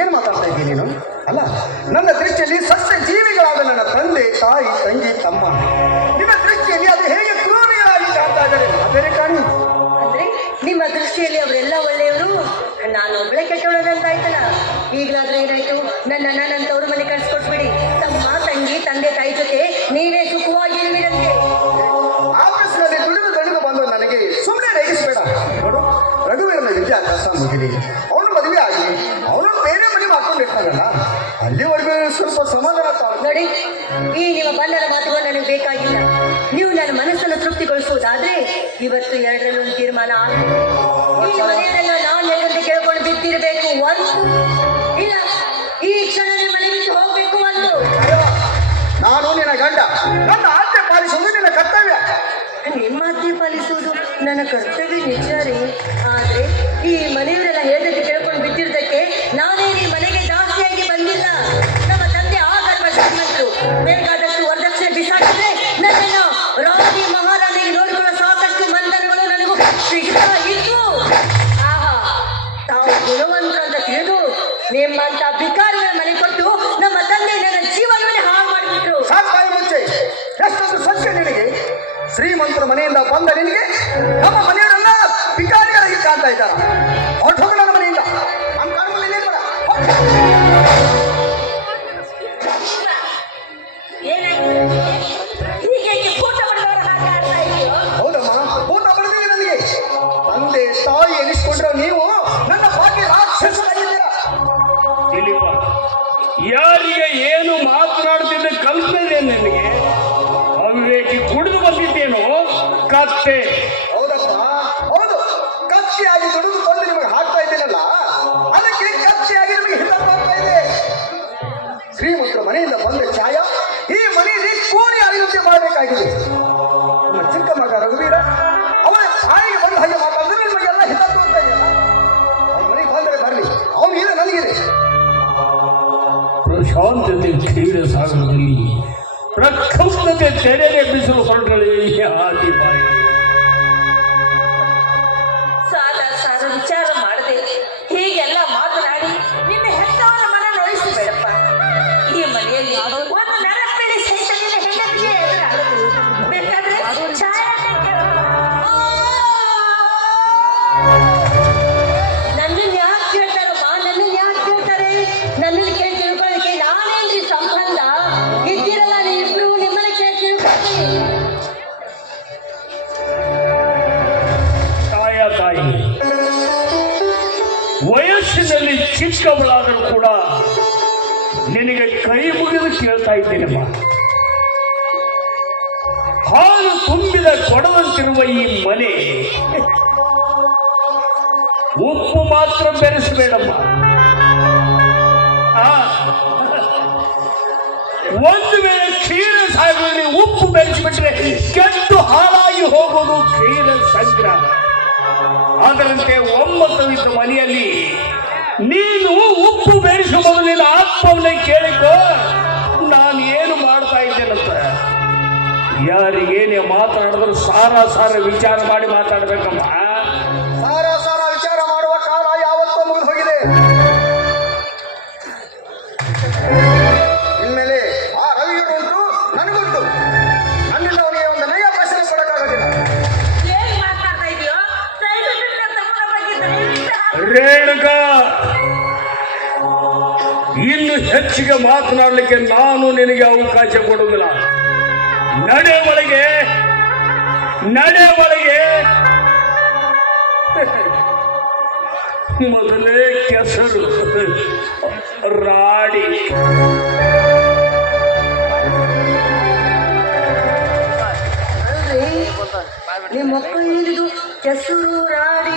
ಏನು ಮಾತಾಡ್ತಾ ಇದ್ದೀನಿ ನೀನು? ಅಲ್ಲ ನನ್ನ ದೃಷ್ಟಿಯಲ್ಲಿ ಸಸ್ಯ ಜೀವಿಗಳಾದ ನನ್ನ ತಂದೆ ತಾಯಿ ತಂಗಿ ತಮ್ಮ. ನಿಮ್ಮ ದೃಷ್ಟಿಯಲ್ಲಿ ಅದು ಹೇಗೆ ಕ್ರೂರಿಯಾಗಿ ಕಾಣ್ತಾ ಇದ್ದಾರೆ ಅದೇ ಕಾಣಿ. ಅಂದ್ರೆ ನಿಮ್ಮ ದೃಷ್ಟಿಯಲ್ಲಿ ಅವರೆಲ್ಲ ಒಳ್ಳೆಯವರು? ನಾನು ಒಬ್ಬಳೆ ಕೆಟ್ಟವಳದಂತ ಆಯ್ತಲ್ಲ? ಈಗಲಾದ್ರೆ ಏನಾಯ್ತು? ನನ್ನ ನನ್ನಂತವ್ರ ಮನೆ ಕಳ್ಸಿಕೊಟ್ಬಿಡಿ. ತಮ್ಮ ತಂಗಿ ತಂದೆ ತಾಯಿ ಜೊತೆ ನೀವೇ ಸುಖವಾಗಿರುವಿರಂತೆ ಆಫೀಸ್ನಲ್ಲಿ ದುಡಿದು ದುಡಿದು ಬಂದು ನನಗೆ ಸುಮ್ಮನೆ ರೇಗಿಸಬೇಡ ನೋಡು ರಘುವೀರನ ವಿದ್ಯಾಭ್ಯಾಸ ಮುಗಿಲಿ. ಮಾಡ್ಕೊಂಡಿರ್ತಾನಲ್ಲ ಅಲ್ಲಿವರೆಗೂ ಸ್ವಲ್ಪ ಸಮಾಧಾನ. ನೋಡಿ ಈ ನಿಮ್ಮ ಬಣ್ಣದ ಮಾತುಗಳು ನನಗೆ ಬೇಕಾಗಿಲ್ಲ. ನೀವು ನನ್ನ ಮನಸ್ಸನ್ನು ತೃಪ್ತಿಗೊಳಿಸುವುದಾದ್ರೆ ಇವತ್ತು ಎರಡರಲ್ಲೂ ತೀರ್ಮಾನ. ಈ ಮನೆಯನ್ನೆಲ್ಲ ನಾನು ಹೇಗಂತ ಕೇಳ್ಕೊಂಡು ಬಿದ್ದಿರಬೇಕು ಒಂದು. ಇಲ್ಲ ಈ ಕ್ಷಣನೇ ಮನೆ ಬಿಟ್ಟು ಹೋಗ್ಬೇಕು ಒಂದು. ನಾನು ನಿನ್ನ ಗಂಡ. ನನ್ನ ಆಜ್ಞೆ ಪಾಲಿಸುವುದು ನಿನ್ನ ಕರ್ತವ್ಯ. ನಿಮ್ಮ ಅತ್ತೆ ಪಾಲಿಸುವುದು ನನ್ನ ಕರ್ತವ್ಯ ನಿಜ ರೀ ಆದ್ರೆ ಈ ತಾವು ಗುಣವಂತರು ಅಂತ ತಿಳಿದು ನಿಮ್ಮಂತ ಭಿಕಾರಿಗಳ ಮನೆ ಕೊಟ್ಟು ನಮ್ಮ ತಂದೆ ನನ್ನ ಜೀವನವನ್ನೇ ಹಾಳು ಮಾಡಿಬಿಟ್ರು. ಸಾಕಾಯಿ ಮುಂಚೆ. ಎಷ್ಟೊಂದು ಸತ್ಯ ನಿನಗೆ. ಶ್ರೀಮಂತರ ಮನೆಯಿಂದ ಬಂದ ನಿನಗೆ ನಮ್ಮ ಮನೆಯವರೆಲ್ಲ ಭಿಕಾರಿಗಳಾಗಿ ಕಾಣ್ತಾ ಇದ್ದಾರೆ. ಹೊರಟೋಗ ನನ್ನ ಮನೆಯಿಂದ. ನಮ್ಮ ಕಾರಣದಲ್ಲಿ ಏನ್ ಬೇಡ ನನಗೆ. ಅವಿವೇಕಿ ಕುಡಿದು ಬಂದಿದ್ದೇನೋ? ಕತ್ತೆ ಹೌದಪ್ಪ ಹೌದು. ದುಡಿದು ನಿಮಗೆ ಹಾಕ್ತಾ ಇದ್ದೀನಲ್ಲ ಅದಕ್ಕೆ ಕತ್ತಿಯಾಗಿ ನಿಮಗೆ ಇದೆ. ಶ್ರೀಮಂತರ ಮನೆಯಿಂದ ಬಂದ ಛಾಯ ಈ ಮನೆಯಲ್ಲಿ ಕೋರಿ ಅಭಿವೃದ್ಧಿ ಮಾಡಬೇಕಾಗಿದೆ. ನಿಮ್ಮ ಚಿಕ್ಕ ಮಗ ರಘುವೀರ ಅವನ ಛಾಯೆಗೆ ಬಂದ ಹಾಗೆ ಮಾತಾಡಿದ್ರೆ ನಿಮಗೆಲ್ಲ ಹಿತ ತೋರ್ತಾ ಇದೆಯಲ್ಲ ಅವನ ಮನೆಗೆ ಬಂದರೆ ಬರಲಿ. ಅವನಿಗೆ ನನಗಿದೆ. ಪ್ರಶಾಂತತೆ ಕ್ರೀಡೆ ಸಾಗರದಲ್ಲಿ ಪ್ರಕ್ಷುಬ್ಧತೆ ತೆರೆಗೆ ಬಿಸಿಲು ಹೊರಡಲಿ ಆದಿ ಬಾಯಿ. ವಿಚಾರ ಮಾಡದೆ ಹೀಗೆಲ್ಲ ಮಾತನಾಡಿ ನಿಮ್ಮ ಹೆತ್ತವರ ಮನ ಈ ಮನೆಯಲ್ಲಿ ಒಂದು ತಾಯ ತಾಯಿ. ವಯಸ್ಸಿನಲ್ಲಿ ಚಿಕ್ಕವಳಾದರೂ ಕೂಡ ನಿನಗೆ ಕೈ ಮುಗಿದು ಕೇಳ್ತಾ ಇದ್ದೇನಮ್ಮ ಹಾಲು ತುಂಬಿದ ಕೊಡದಂತಿರುವ ಈ ಮನೆ ಉಪ್ಪು ಮಾತ್ರ ಬೆರೆಸಬೇಡಮ್ಮ. ಆ, ಒಂದು ವೇಳೆ ಕ್ಷೀರ ಸಾಗರದಲ್ಲಿ ಉಪ್ಪು ಬೆರೆಸಿಬಿಟ್ರೆ ಕೆಟ್ಟು ಹಾಳಾಗಿ ಹೋಗೋದು ಕ್ಷೀರ ಸಂಗ್ರಹ ಅದರಂತೆ ಒಮ್ಮತವಿದ್ದ ಮನೆಯಲ್ಲಿ, ನೀನು ಉಪ್ಪು ಬೆರೆಸುವ ಮೊದಲಿನ ಆತ್ಮವನ್ನ ಕೇಳಿಕೋ, ನಾನು ಏನು ಮಾಡ್ತಾ ಇದ್ದೇನಂತ. ಯಾರಿಗೇನೇ ಮಾತಾಡಿದ್ರು ಸಾರ ಸಾರ ವಿಚಾರ ಮಾಡಿ ಮಾತಾಡ್ಬೇಕಮ್ಮ. ಹೆಚ್ಚಿಗೆ ಮಾತನಾಡಲಿಕ್ಕೆ ನಾನು ನಿನಗೆ ಅವಕಾಶ ಕೊಡುವುದಿಲ್ಲ. ನಡೆ ಒಳಗೆ ನಡೆ ಒಳಗೆ. ಮೊದಲೇ ಕೆಸರು, ರಾಡಿ. ನಿಮ್ಮ ಮಕ್ಕಳು ಕೆಸರು, ರಾಡಿ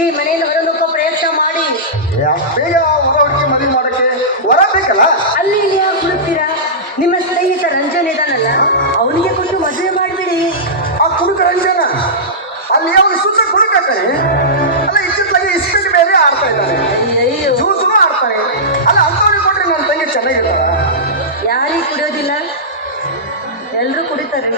ಈ ಮನೆಯಿಂದ ಹೊರಲು ನುಗ್ಗೋ ಪ್ರಯತ್ನ ಮಾಡಿ. ಬೇಗ ಹೊರ ಹುಡುಕಿ ಮದುವೆ ಮಾಡಕ್ಕೆ ಹೊರ ಬೇಕಲ್ಲ ಅಲ್ಲಿ ಇಲ್ಲಿ ಯಾಕೆ ಹುಡುಕ್ತೀರಾ ನಿಮ್ಮ ಸ್ನೇಹಿತ ರಂಜನ್ ಇದಾನಲ್ಲ ಅವನಿಗೆ ಕೊಟ್ಟು ಮದುವೆ ಮಾಡಿಬಿಡಿ. ಆ ಕುಡುಕ ರಂಜನ ಅಲ್ಲಿ ಅವನು ಸುತ್ತ ಕುಡುಕ ಕಣೆ ಅಲ್ಲ ಇತ್ತಿತ್ತಲಾಗಿ ಇಸ್ಪೀಟ್ ಬೇರೆ ಆಡ್ತಾ ಇದ್ದಾನೆ. ಅಯ್ಯೋ ಜ್ಯೂಸ್ನು ಆಡ್ತಾನೆ. ಅಲ್ಲ ಅಂಥವ್ರಿಗೆ ಕೊಟ್ರೆ ನನ್ನ ತಂಗಿ ಚೆನ್ನಾಗಿರ್ತಾರ ಯಾರಿಗೆ ಕುಡಿಯೋದಿಲ್ಲ. ಎಲ್ಲರೂ ಕುಡಿತಾರೆ.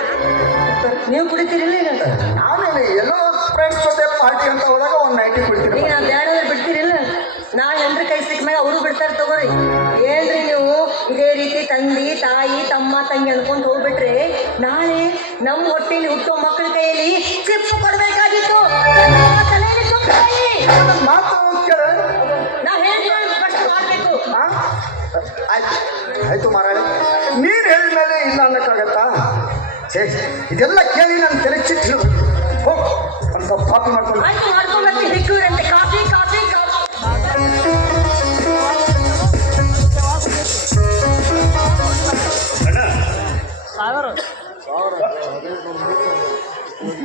ನೀವು ಕುಡಿತೀರಿಲ್ಲ ಈಗ ನಾವೇನು ಎಲ್ಲೋ ಫ್ರೆಂಡ್ಸ್ ಜೊತೆ ಪಾರ್ಟಿ ಅಂತ ಹೋದಾಗ ಒಂದು ನೈಟಿ ಬಿಡ್ತೀರಿ. ಈಗ ನಾವು ಬಿಡ್ತೀರಲ್ಲ ಬಿಡ್ತೀರಿಲ್ಲ? ನಾಳೆ ಎಲ್ರ ಕೈ ಸಿಕ್ಕ ಮ್ಯಾಗ ಅವರು ಬಿಡ್ತಾರೆ ತಗೋರಿ. ಏನ್ರಿ ನೀವು ಇದೇ ರೀತಿ ತಂದೆ ತಾಯಿ ತಮ್ಮ ತಂಗಿ ಅನ್ಕೊಂಡು ಹೋಗ್ಬಿಟ್ರೆ ನಾಳೆ ನಮ್ಮ ಹೊಟ್ಟೆಲಿ ಹುಟ್ಟೋ ಮಕ್ಕಳ ಕೈಯಲ್ಲಿ ಚಿಪ್ಪು ಕೊಡ್ಬೇಕಾಗಿತ್ತು. ಮಾತು ನಾವ್ ಹೇಳ್ತೀವಿ ಫಸ್ಟ್ ಮಾಡ್ಬೇಕು. ಆಯ್ತು. ಆಯ್ತು ಮಾರಾಯ. ನೀರು ಹೇಳಿದ್ಮೇಲೆ ಇಲ್ಲ ಅನ್ನಕ್ಕಾಗತ್ತಾ? ಇದೆಲ್ಲ ಕೇಳಿ ನಾನು ತಲೆ ಚಿಟ್ಟು ಹೋಗು. ಮಾಡ್ಕೊಂಡು ಆಯ್ತು ಕಾಫಿ ಕಾಫಿ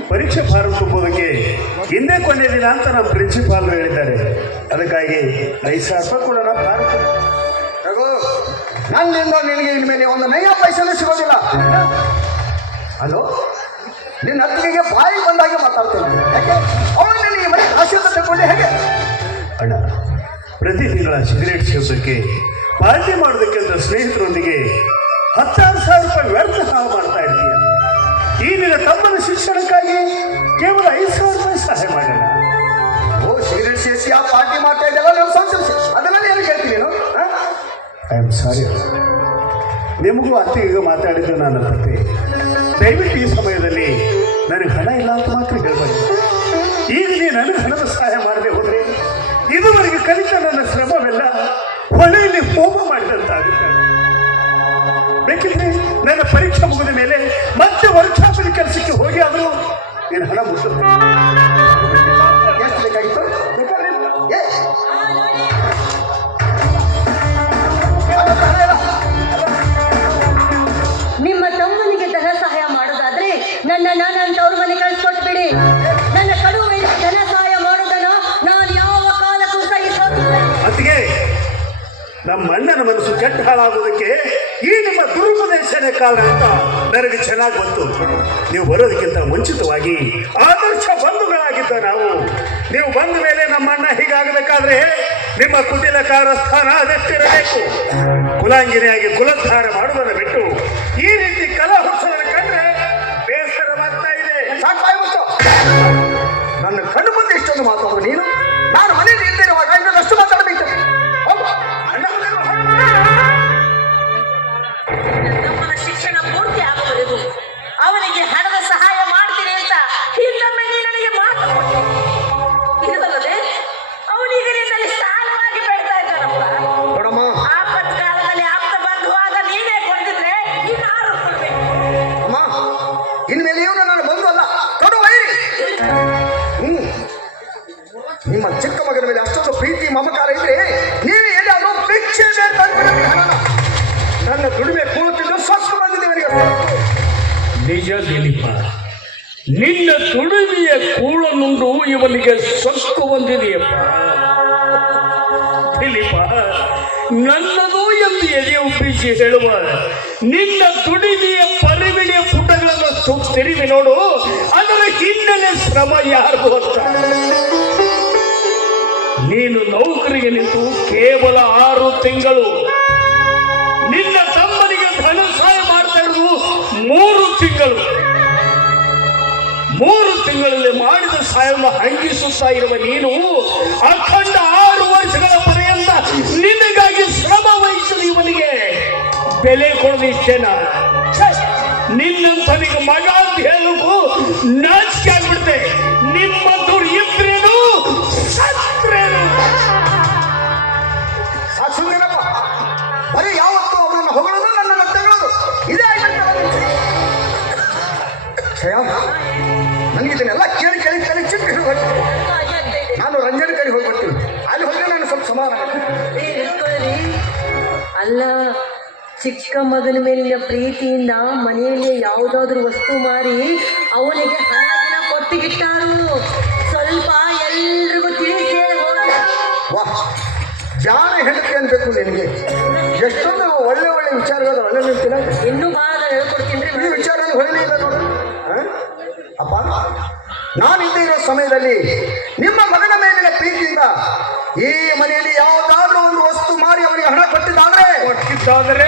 ಪರೀಕ್ಷೆ ಫಾರಂ ತುಂಬೋದಕ್ಕೆ ಹಿಂದೆ ಕೊನೆ ದಿನ ಅಂತ ನಮ್ಮ ಪ್ರಿನ್ಸಿಪಾಲ್ ಹೇಳಿದ್ದಾರೆ. ಅದಕ್ಕಾಗಿ ಐದು ಸಾವಿರ ರೂಪಾಯಿ ಕೊಡೋಣ ಫಾರಂ ರಘು ನನ್ನಿಂದ ನಿನಗೆ ಇನ್ಮೇಲೆ ಒಂದು ನೈಯ ಪೈಸೆನೂ ಸಿಗೋದಿಲ್ಲ. ಹಲೋ? ನಿನ್ನ ಅತ್ತಿಗೆಗೆ ಬಾಯಿ ಬಂದಾಗೆ ಮಾತಾಡ್ತೇನೆ. ಯಾಕೆ? ಅವನ ಮನೆ ಆಶೀರ್ವಾದ ತಗೊಂಡೆ ಹೇಗೆ? ಅಣ್ಣ ಪ್ರತಿ ತಿಂಗಳ ಸಿಗರೇಟ್ ಸೇವಿಸೋಕ್ಕೆ ಪಾರ್ಟಿ ಮಾಡೋದಕ್ಕೆ ಅಂತ ಸ್ನೇಹಿತರೊಂದಿಗೆ ಹತ್ತಾರು ಸಾವಿರ ರೂಪಾಯಿ ವ್ಯರ್ಥ ಹಾಳು ಮಾಡ್ತಾ ಇರ್ತೀಯ ಈ ನಿನ್ನ ತಮ್ಮನ ಶಿಕ್ಷಣಕ್ಕಾಗಿ ಕೇವಲ ಐದು ಸಾವಿರ ರೂಪಾಯಿ ಸಹಾಯ ಮಾಡೋಣ. ಓ ಸಿಗರೇಟ್ ಸೇರಿಸಿ ಆ ಪಾರ್ಟಿ ಮಾಡ್ತಾ ಇದ್ದಲ್ಲ ನೀವು ಸಂಸ್ಥೆ ಅದನ್ನೆಲ್ಲ ಏನು ಹೇಳ್ತೀನಿ ನೀನು? ಐ ಆಮ್ ಸಾರಿ ನಿಮಗೂ ಅತ್ತಿಗೆ ಮಾತಾಡಿದ್ದು ನಾನು ತಪ್ಪೆ ದಯವಿಟ್ಟು ಈ ಸಮಯದಲ್ಲಿ ನನಗೆ ಹಣ ಇಲ್ಲ ಅಂತ ಮಾತ್ರ ಹೇಳ್ಬಾರ್ದು ಈಗ ನೀನು ನನಗೆ ಹಣದ ಸಹಾಯ ಮಾಡದೆ ಹೋದ್ರೆ ಇದುವರೆಗೆ ಕಲಿತ ನನ್ನ ಶ್ರಮವೆಲ್ಲ ಹೊಳೆಯಲ್ಲಿ ಹೋಮ ಮಾಡಿದಂತಾಗುತ್ತೆ. ಬೇಕಿದ್ರೆ ನನ್ನ ಪರೀಕ್ಷೆ ಮುಗಿದ ಮೇಲೆ ಮತ್ತೆ ವರ್ಕ್ಶಾಪಲ್ಲಿ ಕೆಲಸಕ್ಕೆ ಹೋಗಿ ಆದರೂ ನೀನು ಹಣ ಮುಟ್ಟುತ್ತೆ? ಅತ್ತಿಗೆ ನಮ್ಮ ಅಣ್ಣನ ಮನಸ್ಸು ಕೆಟ್ಟ ಹಾಳಾಗೋದಕ್ಕೆ ಈ ನಿಮ್ಮ ದುರುಪದೇಶನೇ ಕಾರಣ ಅಂತ ನನಗೆ ಚೆನ್ನಾಗಿ ಗೊತ್ತು. ನೀವು ಬರೋದಕ್ಕಿಂತ ಮುಂಚಿತವಾಗಿ ಆದರ್ಶ ಬಂಧುಗಳಾಗಿದ್ದ ನಾವು. ನೀವು ಬಂದ ಮೇಲೆ ನಮ್ಮ ಅಣ್ಣ ಹೀಗಾಗಬೇಕಾದ್ರೆ ನಿಮ್ಮ ಕುಟಿಲಕಾರ ಸ್ಥಾನ ಅದಷ್ಟಿರಬೇಕು? ಕುಲಾಂಗಿನಿಯಾಗಿ ಕುಲದ್ಧಾರ ಮಾಡುವುದನ್ನು ಬಿಟ್ಟು ಈ ನಿಮ್ಮ ಚಿಕ್ಕ ಮಗನ ಮೇಲೆ ಅಷ್ಟೊಂದು ಪ್ರೀತಿ ಮಮಕಾರ ಇದ್ರೆ ನೀವು ಎಲ್ಲಾದ್ರೂ ಭಿಕ್ಷೆ. ನನ್ನ ದುಡಿಮೆ ಕೂಳುತ್ತಿದ್ದು ಸ್ವಸ್ಥ ಬಂದಿದೆ ನಿಜ ದಿಲೀಪ. ನಿನ್ನ ತುಳುವಿಯ ಕೂಳನುಂಡು ಇವನಿಗೆ ಸೊಸ್ಕು ಬಂದಿದೆಯಪ್ಪ. ದಿಲೀಪ, ನನ್ನದು ಎಂದು ಎದೆ ಉಬ್ಬಿಸಿ ಹೇಳುವ ನಿನ್ನ ತುಡಿಮೆಯ ಪರಿವಿಡಿಯ ಪುಟಗಳನ್ನು ತಿರುವಿ ನೋಡು, ಅದರ ಹಿನ್ನೆಲೆ ಶ್ರಮ ಯಾರು ಅಂತ. ನೀನು ನೌಕರಿಗೆ ನಿಂತು ಕೇವಲ ಆರು ತಿಂಗಳು ನಿನ್ನ ತಮ್ಮನಿಗೆ ಧನ ಸಹಾಯ ಮಾಡ್ತಾ ಇರೋದು ಮೂರು ತಿಂಗಳು ಮೂರು ತಿಂಗಳಲ್ಲಿ ಮಾಡಿದ ಸಹಾಯವನ್ನು ಹಂಗಿಸುತ್ತಾ ಇರುವ ನೀನು ಅಖಂಡ ಆರು ವರ್ಷಗಳ ಪರ್ಯಂತ ನಿನಗಾಗಿ ಶ್ರಮ ವಹಿಸಲು ಇವನಿಗೆ ಬೆಲೆ ಕೊಡದು ಇಷ್ಟೇನಾ! ನಿನ್ನಂಥನಿಗೆ ಮಗ ಅಂತ ಹೇಳಬೇಕು ನಾಚಿಕೆ ನನಗೆ ಇದನ್ನೆಲ್ಲ ಕೇಳಿ ಕೇಳಿ ಕೇಳಿ ಚಿಕ್ಕ ನಾನು ರಂಜನ ಕಡೆ ಹೋಗ್ಬಿಡ್ತೀನಿ ಅಲ್ಲಿ ಹೋದ್ರೆ ನಾನು ಸ್ವಲ್ಪ ಸಮಾಧಾನ. ಅಲ್ಲ ಚಿಕ್ಕ ಮಗನ ಮೇಲಿನ ಪ್ರೀತಿಯಿಂದ ಮನೆಯಲ್ಲಿ ಯಾವುದಾದ್ರೂ ವಸ್ತು ಮಾರಿ ಅವನಿಗೆ ಹಣ ದಿನ ಕೊಟ್ಟಿಗಿಟ್ಟಾರು. ಸ್ವಲ್ಪ ಎಲ್ರಿಗೂ ತಿಳಿಸಿ ಯಾರ. ವಾ ಹೆಂಡತಿ ಅನ್ಬೇಕು ನಿನಗೆ. ಎಷ್ಟೊಂದು ಒಳ್ಳೆ ಒಳ್ಳೆ ವಿಚಾರಗಳು ಒಳ್ಳೆ ನಿಂತಿಲ್ಲ ಇನ್ನೂ ಭಾಳ ಹೇಳ್ಕೊಡ್ತೀನಿ ಈ ವಿಚಾರ ಹೊಳಿಲೇ ಇಲ್ಲ ನೋಡು? ಅಪ್ಪ ನಾನಿದ್ದೇ ಇರೋ ಸಮಯದಲ್ಲಿ ನಿಮ್ಮ ಮಗನ ಮೇಲಿನ ಪ್ರೀತಿಯಿಂದ ಈ ಮನೆಯಲ್ಲಿ ಯಾವುದಾದ್ರೂ ಒಂದು ವಸ್ತು ಮಾರಿ ಅವರಿಗೆ ಹಣ ಕೊಟ್ಟಿದ್ದಾದ್ರೆ ಕೊಟ್ಟಿದ್ದಾದರೆ